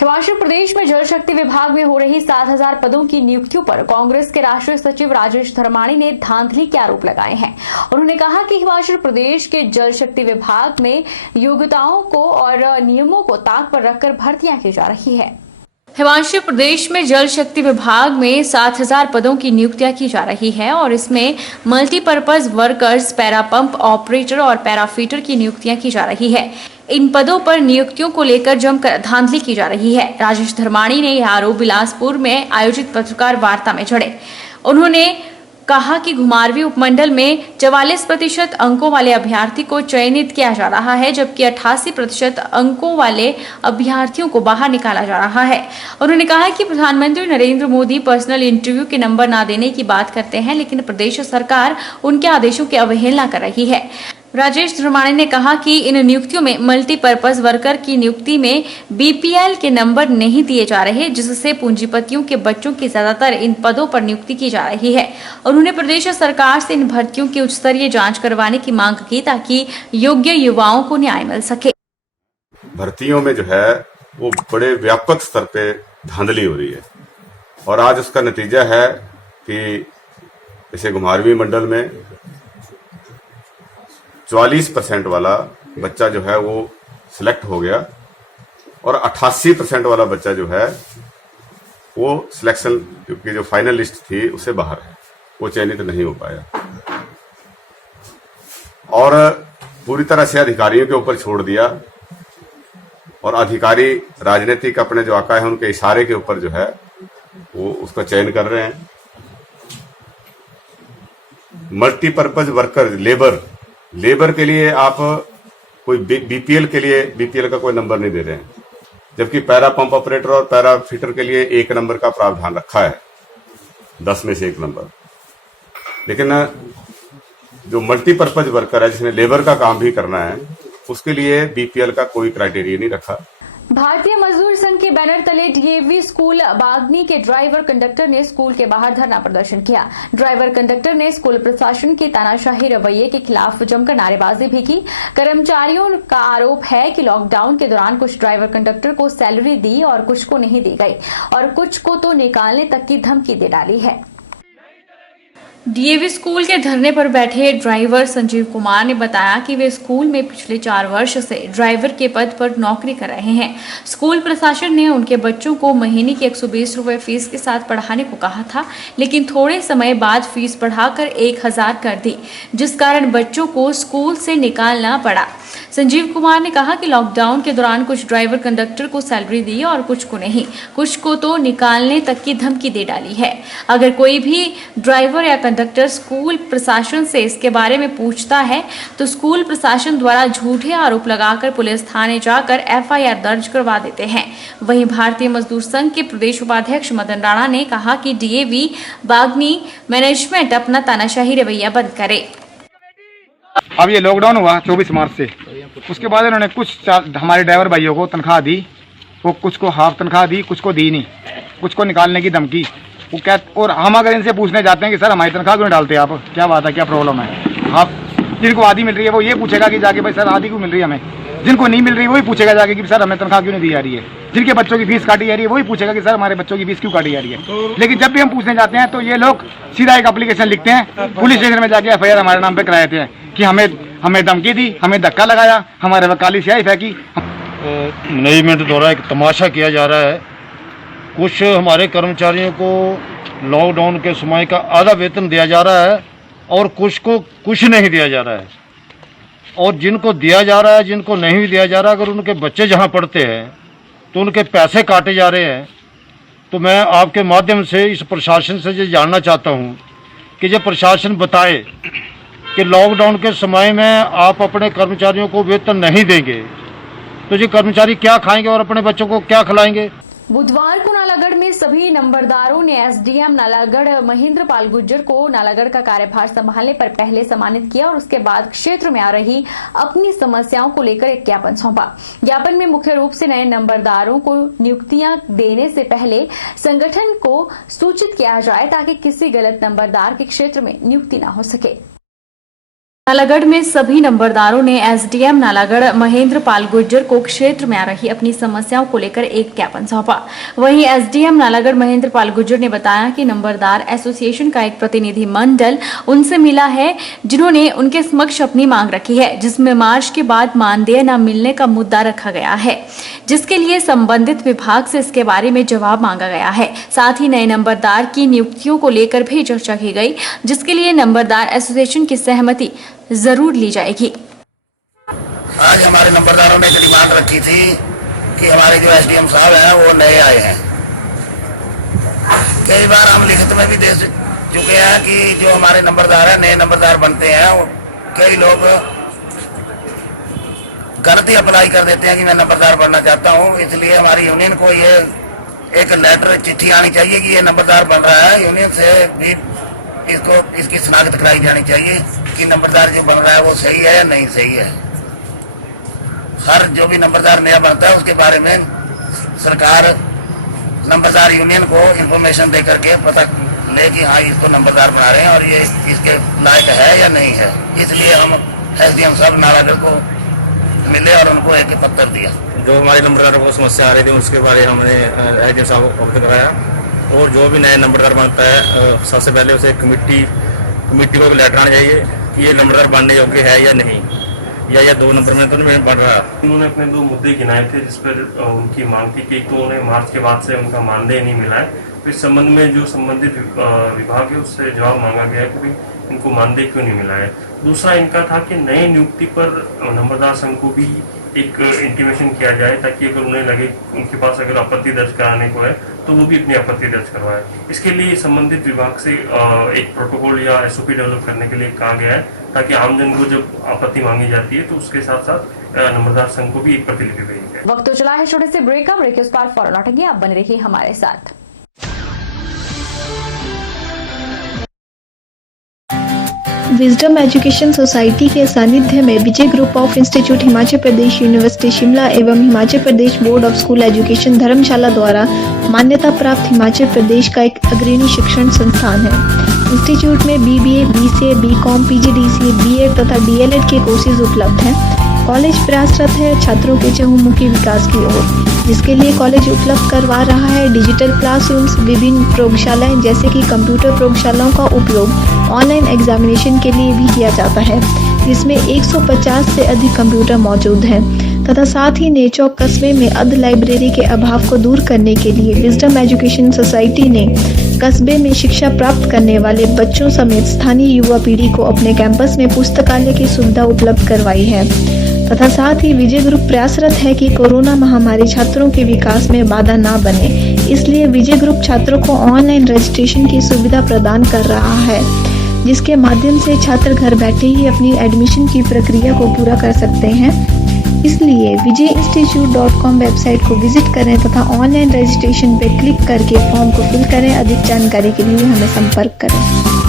हिमाचल प्रदेश में जल शक्ति विभाग में हो रही 7,000 पदों की नियुक्तियों पर कांग्रेस के राष्ट्रीय सचिव राजेश धर्माणी ने धांधली के आरोप लगाए हैं। उन्होंने कहा कि हिमाचल प्रदेश के जल शक्ति विभाग में योग्यताओं को और नियमों को ताक पर रखकर भर्तियां की जा रही है। हिमाचल प्रदेश में जल शक्ति विभाग में 7,000 पदों की नियुक्तियां की जा रही है और इसमें multipurpose workers, para pump operator और पैरा फीटर की नियुक्तियां की जा रही है। इन पदों पर नियुक्तियों को लेकर जमकर धांधली की जा रही है। राजेश धर्माणी ने यह आरोप बिलासपुर में आयोजित पत्रकार वार्ता में छेड़े। उन्होंने कहा कि घुमारवीं उपमंडल में 44% अंकों वाले अभ्यर्थी को चयनित किया जा रहा है, जबकि 88% अंकों वाले अभ्यर्थियों को बाहर निकाला जा रहा है। उन्होंने कहा कि प्रधानमंत्री नरेंद्र मोदी पर्सनल इंटरव्यू के नंबर न देने की बात करते हैं, लेकिन प्रदेश सरकार उनके आदेशों की अवहेलना कर रही है। राजेश धर्माणी ने कहा कि इन नियुक्तियों में मल्टीपर्पज वर्कर की नियुक्ति में बीपीएल के नंबर नहीं दिए जा रहे, जिससे पूंजीपतियों के बच्चों की ज्यादातर इन पदों पर नियुक्ति की जा रही है। उन्होंने प्रदेश सरकार से इन भर्तियों की उच्च स्तरीय जांच करवाने की मांग की ताकि योग्य युवाओं को न्याय मिल सके। भर्तियों में जो है वो बड़े व्यापक स्तर पे धांधली हो रही है और आज उसका नतीजा है कि जैसे घुमारवीं मंडल में 44% वाला बच्चा जो है वो सिलेक्ट हो गया और 88% वाला बच्चा जो है वो सिलेक्शन की जो फाइनल लिस्ट थी उससे बाहर है, वो चयनित नहीं हो पाया और पूरी तरह से अधिकारियों के ऊपर छोड़ दिया और अधिकारी राजनीतिक अपने जो आका है उनके इशारे के ऊपर जो है वो उसका चयन कर रहे हैं। मल्टीपर्पज वर्कर लेबर के लिए आप कोई बीपीएल के लिए बीपीएल का कोई नंबर नहीं दे रहे हैं, जबकि पैरा पंप ऑपरेटर और पैरा फिटर के लिए 1 नंबर का प्रावधान रखा है, 10 में से 1 नंबर। लेकिन जो मल्टीपर्पज वर्कर है जिसने लेबर का काम भी करना है उसके लिए बीपीएल का कोई क्राइटेरिया नहीं रखा। भारतीय मजदूर संघ के बैनर तले डीएवी स्कूल बागनी के ड्राइवर कंडक्टर ने स्कूल के बाहर धरना प्रदर्शन किया। ड्राइवर कंडक्टर ने स्कूल प्रशासन की तानाशाही रवैये के खिलाफ जमकर नारेबाजी भी की। कर्मचारियों का आरोप है कि लॉकडाउन के दौरान कुछ ड्राइवर कंडक्टर को सैलरी दी और कुछ को नहीं दी गई और कुछ को तो निकालने तक की धमकी दे डाली है। डीएवी स्कूल के धरने पर बैठे ड्राइवर संजीव कुमार ने बताया कि वे स्कूल में पिछले 4 वर्ष से ड्राइवर के पद पर नौकरी कर रहे हैं। स्कूल प्रशासन ने उनके बच्चों को महीने की 120 रुपए फीस के साथ पढ़ाने को कहा था, लेकिन थोड़े समय बाद फीस बढ़ाकर 1,000 कर दी, जिस कारण बच्चों को स्कूल से निकालना पड़ा। संजीव कुमार ने कहा कि लॉकडाउन के दौरान कुछ ड्राइवर कंडक्टर को सैलरी दी और कुछ को नहीं, कुछ को तो निकालने तक की धमकी दे डाली है। अगर कोई भी ड्राइवर या कंडक्टर स्कूल प्रशासन से इसके बारे में पूछता है तो स्कूल प्रशासन द्वारा झूठे आरोप लगाकर पुलिस थाने जाकर एफआईआर दर्ज करवा देते हैं। वहीं भारतीय मजदूर संघ के प्रदेश उपाध्यक्ष मदन राणा ने कहा कि डीएवी बागनी मैनेजमेंट अपना तानाशाही रवैया बंद करे। अब ये लॉकडाउन हुआ 24 मार्च से, उसके बाद इन्होंने कुछ हमारे ड्राइवर भाइयों को तनख्वाह दी, वो कुछ को हाफ तनख्वाह दी, कुछ को दी नहीं, कुछ को निकालने की धमकी। वो क्या, और हम अगर इनसे पूछने जाते हैं कि सर हमारी तनख्वाह क्यों नहीं डालते आप, क्या बात है, क्या प्रॉब्लम है, आप जिनको आधी मिल रही है वो ये पूछेगा कि जाके भाई सर आधी क्यों मिल रही है हमें, जिनको नहीं मिल रही वही पूछेगा जाके कि सर हमें तनख्वाह क्यों नहीं दी जा रही है, जिनके बच्चों की फीस काटी जा रही है वही पूछेगा कि सर हमारे बच्चों की फीस क्यों काटी जा रही है। लेकिन जब भी हम पूछने जाते हैं तो ये लोग सीधा एक एप्लीकेशन लिखते हैं, पुलिस स्टेशन में जाके एफआईआर हमारे नाम पे कराए थे कि हमें धमकी दी, हमें धक्का लगाया, हमारे वकाली स्याही फेंकी। मैनेजमेंट द्वारा एक तमाशा किया जा रहा है। कुछ हमारे कर्मचारियों को लॉकडाउन के समय का आधा वेतन दिया जा रहा है और कुछ को कुछ नहीं दिया जा रहा है, और जिनको दिया जा रहा है, जिनको नहीं दिया जा रहा, अगर उनके बच्चे जहां पढ़ते हैं तो उनके पैसे काटे जा रहे हैं। तो मैं आपके माध्यम से इस प्रशासन से ये जानना चाहता हूं कि ये प्रशासन बताए कि लॉकडाउन के समय में आप अपने कर्मचारियों को वेतन नहीं देंगे तो ये कर्मचारी क्या खाएंगे और अपने बच्चों को क्या खिलाएंगे। बुधवार को नालागढ़ में सभी नंबरदारों ने एसडीएम नालागढ़ महेंद्र पाल गुर्जर को नालागढ़ का कार्यभार संभालने पर पहले सम्मानित किया और उसके बाद क्षेत्र में आ रही अपनी समस्याओं को लेकर एक ज्ञापन सौंपा। ज्ञापन में मुख्य रूप से नए नंबरदारों को नियुक्तियां देने से पहले संगठन को सूचित किया जाए ताकि किसी गलत नंबरदार के क्षेत्र में नियुक्ति न हो सके। नालागढ़ में सभी नंबरदारों ने एसडीएम नालागढ़ महेंद्र पाल गुर्जर को क्षेत्र में आ रही अपनी समस्याओं को लेकर एक ज्ञापन सौंपा। वहीं एसडीएम नालागढ़ महेंद्र पाल गुर्जर ने बताया कि नंबरदार एसोसिएशन का एक प्रतिनिधि मंडल उनसे मिला है, जिन्होंने उनके समक्ष अपनी मांग रखी है, जिसमें मार्च के बाद मानदेय न मिलने का मुद्दा रखा गया है, जिसके लिए संबंधित विभाग से इसके बारे में जवाब मांगा गया है। साथ ही नए नंबरदार की नियुक्तियों को लेकर भी चर्चा की गई, जिसके लिए नंबरदार एसोसिएशन की सहमति जरूर ली जाएगी। आज हमारे नंबरदारों ने एक डिमांड रखी थी कि हमारे जो एसडीएम साहब हैं वो नए आए हैं। कई बार हम लिखित में भी दे चुके हैं कि जो हमारे नंबरदार हैं, नए नंबरदार बनते हैं, कई लोग गलत ही अप्लाई कर देते हैं कि मैं नंबरदार बनना चाहता हूं। इसलिए हमारी यूनियन को ये एक लेटर चिट्ठी आनी चाहिए कि ये नंबरदार बन रहा है। यूनियन से भी इसकी शनाख्त कराई जानी चाहिए कि नंबरदार जो बन रहा है वो सही है या नहीं सही है। हर जो भी नंबरदार नया बनता है उसके बारे में सरकार नंबरदार यूनियन को इंफॉर्मेशन दे करके पता ले कि हाँ इसको नंबरदार बना रहे हैं और ये इसके लायक है या नहीं है। इसलिए हम एसडीएम साहब नालागढ़ को मिले और उनको एक पत्र दिया। जो हमारे नंबरदार को समस्या आ रही थी उसके बारे में हमने एसडीएम साहब को अवगत कराया। और जो भी नया नंबरदार बनता है सबसे पहले उसे कमेटी को लेटर आना चाहिए कि ये नंबरदार बनने योग्य है या नहीं, या 2 नंबर में तो नहीं बन रहा। उन्होंने अपने 2 मुद्दे गिनाए थे जिस पर उनकी मांग थी कि एक तो उन्हें मार्च के बाद से उनका मानदेय नहीं मिला है, तो इस संबंध में जो संबंधित विभाग है उससे जवाब मांगा गया है कि इनको मानदेय क्यों नहीं मिला है। दूसरा इनका था कि नए नियुक्ति पर नंबरदार संघ को भी एक इंटीमेशन किया जाए, ताकि अगर उन्हें लगे उनके पास अगर आपत्ति दर्ज कराने को है तो वो भी अपनी आपत्ति दर्ज करवाए। इसके लिए संबंधित विभाग से एक प्रोटोकॉल या एसओपी डेवलप करने के लिए कहा गया है, ताकि आमजन को जब आपत्ति मांगी जाती है तो उसके साथ साथ नंबरदार संघ को भी एक प्रतिलिपि भेजी जाए। वक्त तो चला है छोटे से ब्रेक का, ब्रेक के उस पार फौरन लौटेंगे, आप बने रहिए हमारे साथ। विजडम एजुकेशन सोसाइटी के सानिध्य में Vijay group of institute Himachal Pradesh university Shimla एवं Himachal Pradesh board of school education Dharamshala द्वारा मान्यता प्राप्त हिमाचल प्रदेश का एक अग्रणी शिक्षण संस्थान है। इंस्टीट्यूट में BBA, BCA, BCom, PGDCA, BEd तथा डीएलएड के कोर्सेज उपलब्ध हैं। कॉलेज प्रयासरत है छात्रों के चहुमुखी विकास की ओर, जिसके लिए कॉलेज उपलब्ध करवा रहा है डिजिटल क्लासरूम्स, विभिन्न प्रयोगशालाएं जैसे कि कंप्यूटर प्रयोगशालाओं का उपयोग ऑनलाइन एग्जामिनेशन के लिए भी किया जाता है, जिसमें 150 से अधिक कंप्यूटर मौजूद हैं तथा साथ ही नेचौक कस्बे में अर्ध लाइब्रेरी के अभाव को दूर करने के लिए विजडम एजुकेशन सोसाइटी ने कस्बे में शिक्षा प्राप्त करने वाले बच्चों समेत स्थानीय युवा पीढ़ी को अपने कैंपस में पुस्तकालय की सुविधा उपलब्ध करवाई है तथा साथ ही विजय ग्रुप प्रयासरत है कि कोरोना महामारी छात्रों के विकास में बाधा ना बने, इसलिए विजय ग्रुप छात्रों को ऑनलाइन रजिस्ट्रेशन की सुविधा प्रदान कर रहा है, जिसके माध्यम से छात्र घर बैठे ही अपनी एडमिशन की प्रक्रिया को पूरा कर सकते हैं। इसलिए vijayinstitute.com वेबसाइट को विजिट करें तथा ऑनलाइन रजिस्ट्रेशन पर क्लिक करके फॉर्म को फिल करें। अधिक जानकारी के लिए हमें संपर्क करें।